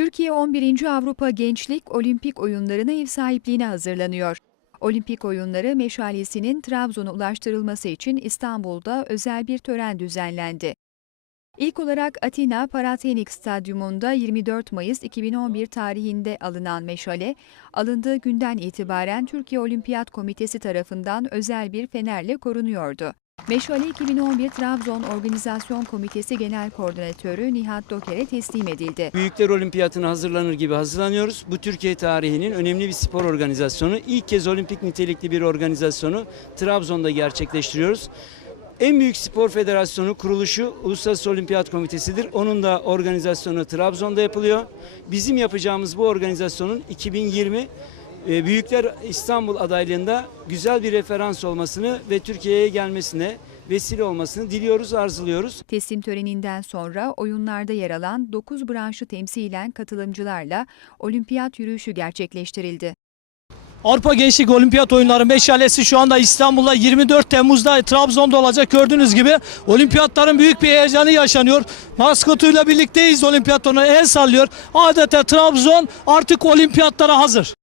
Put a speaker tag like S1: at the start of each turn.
S1: Türkiye 11. Avrupa Gençlik Olimpik Oyunlarına ev sahipliğine hazırlanıyor. Olimpik Oyunları meşalesinin Trabzon'a ulaştırılması için İstanbul'da özel bir tören düzenlendi. İlk olarak Atina Paratenik Stadyumunda 24 Mayıs 2011 tarihinde alınan meşale, alındığı günden itibaren Türkiye Olimpiyat Komitesi tarafından özel bir fenerle korunuyordu. Meşale 2011 Trabzon Organizasyon Komitesi Genel Koordinatörü Nihat Doker'e teslim edildi.
S2: Büyükler Olimpiyatına hazırlanır gibi hazırlanıyoruz. Bu Türkiye tarihinin önemli bir spor organizasyonu. İlk kez olimpik nitelikli bir organizasyonu Trabzon'da gerçekleştiriyoruz. En büyük spor federasyonu kuruluşu Uluslararası Olimpiyat Komitesi'dir. Onun da organizasyonu Trabzon'da yapılıyor. Bizim yapacağımız bu organizasyonun 2020 e, Büyükler İstanbul adaylığında güzel bir referans olmasını ve Türkiye'ye gelmesine vesile olmasını diliyoruz, arzuluyoruz.
S1: Teslim töreninden sonra oyunlarda yer alan 9 branşı temsilen katılımcılarla olimpiyat yürüyüşü gerçekleştirildi.
S3: Avrupa Gençlik Olimpiyat Oyunları meşalesi şu anda İstanbul'da 24 Temmuz'da Trabzon'da olacak gördüğünüz gibi olimpiyatların büyük bir heyecanı yaşanıyor. Maskotuyla birlikteyiz olimpiyatlarına el sallıyor. Adeta Trabzon artık olimpiyatlara hazır.